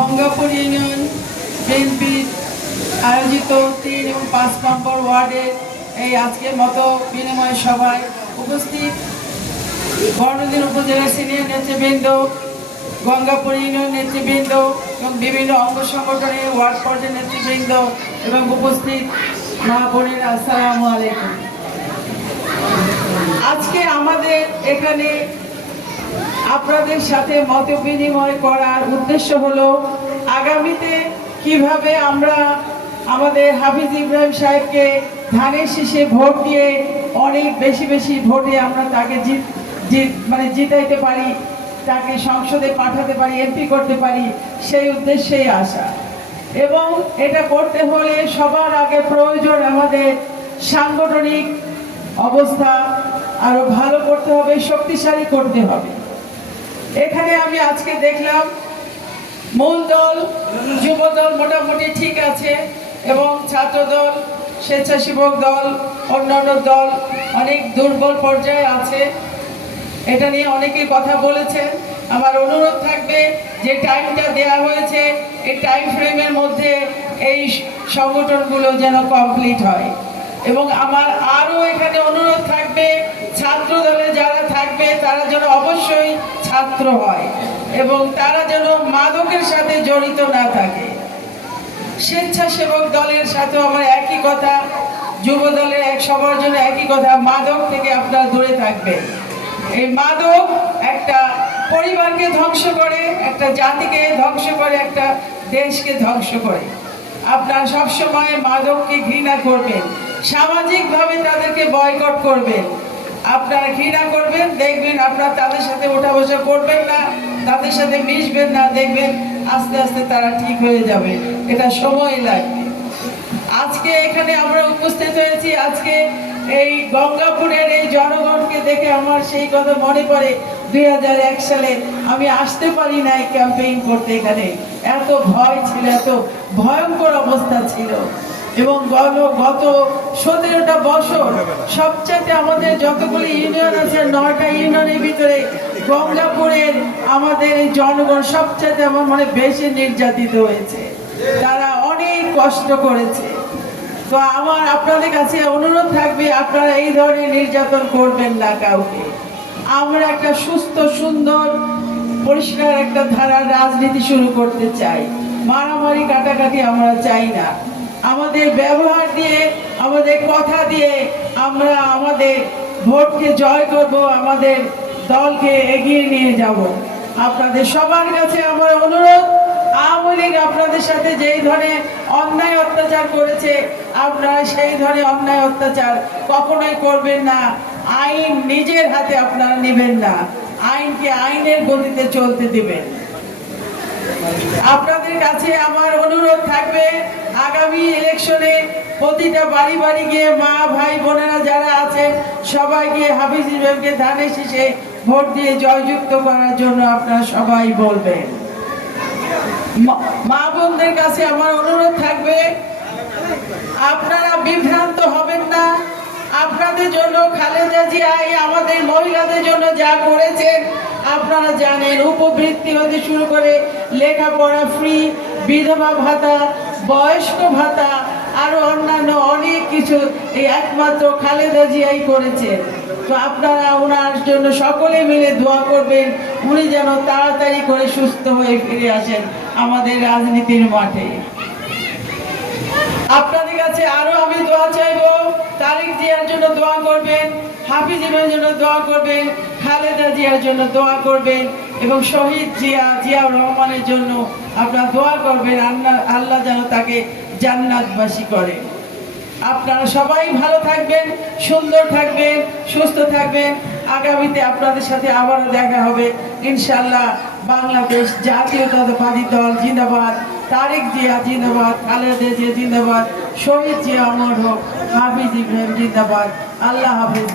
Gangapur union বিএনপির আয়োজিত তিন এবং পাঁচ নম্বর ওয়ার্ডের এই আজকের মতো বিনিময় সভায় উপস্থিত বর্ণদিন উপজেলা সিনিয়র নেতৃবৃন্দ গঙ্গাপুর ইউনিয়ন নেতৃবৃন্দ এবং বিভিন্ন অঙ্গ সংগঠনের ওয়ার্ড পর্যায়ের নেতৃবৃন্দ এবং উপস্থিত মা বোনের, আসসালামু আলাইকুম। আজকে আমাদের এখানে আপনাদের সাথে মত বিনিময় করার উদ্দেশ্য হলো, আগামীতে কীভাবে আমরা আমাদের হাফিজ ইব্রাহিম সাহেবকে ধানের শীষে ভোট দিয়ে অনেক বেশি বেশি ভোটে আমরা তাকে জিত জিত মানে জিতাইতে পারি, তাকে সংসদে পাঠাতে পারি, এমপি করতে পারি, সেই উদ্দেশ্যেই আসা। এবং এটা করতে হলে সবার আগে প্রয়োজন আমাদের সাংগঠনিক অবস্থা আরও ভালো করতে হবে, শক্তিশালী করতে হবে। এখানে আমি আজকে দেখলাম মূল দল, যুব দল মোটামুটি ঠিক আছে এবং ছাত্র দল স্বেচ্ছাসেবক দল, অন্যান্য দল অনেক দুর্বল পর্যায়ে আছে। এটা নিয়ে অনেকেই কথা বলেছেন। আমার অনুরোধ থাকবে যে টাইমটা দেয়া হয়েছে, এই টাইম ফ্রেমের মধ্যে এই সংগঠনগুলো যেন কমপ্লিট হয়। এবং আমার আরও এখানে অনুরোধ থাকবে ছাত্র দলে যারা থাকবে, তারা যেন অবশ্যই ছাত্র হয় এবং তারা যেন মাদকের সাথে জড়িত না থাকে। স্বেচ্ছাসেবক দলের সাথে আমার একই কথা। যুব দলের এক সবার জন্য একই কথা, মাদক থেকে আপনারা দূরে থাকবেন। এই মাদক একটা পরিবারকে ধ্বংস করে, একটা জাতিকে ধ্বংস করে, একটা দেশকে ধ্বংস করে। আপনারা সবসময় মাদককে ঘৃণা করবেন, সামাজিকভাবে তাদেরকে বয়কট করবেন। আপনারা ঘৃণা করবেন, দেখবেন আপনারা তাদের সাথে ওঠা বসা করবেন না, তাদের সাথে মিশবেন না, দেখবেন আস্তে আস্তে তারা ঠিক হয়ে যাবে। এটা সময় লাগবে আজকে এখানে আমরা উপস্থিত হয়েছি। আজকে এই গঙ্গাপুরের এই জনগণকে দেখে আমার সেই কথা মনে পড়ে, দুই হাজার এক সালে আমি আসতে পারি নাই ক্যাম্পেইন করতে এখানে। এত ভয় ছিল, এত ভয়ঙ্কর অবস্থা ছিল। এবং গত গত সতেরোটা বছর সবচেয়ে আমাদের যতগুলি ইউনিয়ন আছে, নয়টা ইউনিয়নের ভিতরে গঙ্গাপুরের আমাদের এই জনগণ সবচেয়ে আমার মনে বেশি নির্যাতিত হয়েছে। তারা অনেক কষ্ট করেছে। তো আমার আপনাদের কাছে অনুরোধ থাকবে, আপনারা এই ধরনের নির্যাতন করবেন না কাউকে। আমরা একটা সুস্থ, সুন্দর, পরিষ্কার একটা ধারার রাজনীতি শুরু করতে চাই। মারামারি, কাটাকাটি আমরা চাই না। আমাদের ব্যবহার দিয়ে, আমাদের কথা দিয়ে আমরা আমাদের ভোটকে জয় করব, আমাদের দলকে এগিয়ে নিয়ে যাব। আপনাদের সবার কাছে আমার অনুরোধ, আওয়ামী লীগ আপনাদের সাথে যেই ধরনের অন্যায় অত্যাচার করেছে, আপনারা সেই ধরনের অন্যায় অত্যাচার কখনোই করবেন না। আইন নিজের হাতে আপনারা নেবেন না। আইনকে আইনের গতিতে চলতে দিবেন। আপনাদের কাছে আমার অনুরোধ থাকবে, আগামী ইলেকশনে প্রতিটা বাড়ি বাড়ি গিয়ে মা, ভাই, বোনেরা যারা আছেন সবাই গিয়ে হাফিজ ইমামকে ধানে শীষে ভোট দিয়ে জয়যুক্ত করার জন্য আপনারা সবাই বলবেন। মা বোনদের কাছে আমার অনুরোধ থাকবে, আপনারা বিভ্রান্ত হবেন না। আপনাদের জন্য খালেদা জিয়া আমাদের মহিলাদের জন্য যা করেছেন আপনারা জানেন, উপবৃত্তি হতে শুরু করে লেখাপড়া ফ্রি বিধবা ভাতা, বয়স্ক ভাতা, আরও অন্যান্য অনেক কিছু এই একমাত্র খালেদা জিয়াই করেছেন। তো আপনারা ওনার জন্য সকলে মিলে দোয়া করবেন, উনি যেন তাড়াতাড়ি করে সুস্থ হয়ে ফিরে আসেন আমাদের রাজনীতির মাঠে। আপনাদের কাছে আরও আমি দোয়া চাইব, তারিক জিয়ার জন্য দোয়া করবেন, হাফিজ জন্য দোয়া করবেন খালেদা জিয়ার জন্য দোয়া করবেন এবং শহীদ জিয়া, জিয়াউর রহমানের জন্য আপনারা দোয়া করবেন, আল্লাহ আল্লাহ যেন তাকে জান্নাতবাসী করে। আপনারা সবাই ভালো থাকবেন, সুন্দর থাকবেন, সুস্থ থাকবেন। আগামীতে আপনাদের সাথে আবারও দেখা হবে। ইনশাল্লাহ বাংলাদেশ জাতীয়তাবাদী দল জিন্দাবাদ, তারেক জিয়া জিন্দাবাদ, খালেদা জিয়া জিন্দাবাদ, শহীদ জিয়া অমর হোক, হাফিজ ইব্রাহিম জিন্দাবাদ। আল্লাহ হাফিজ।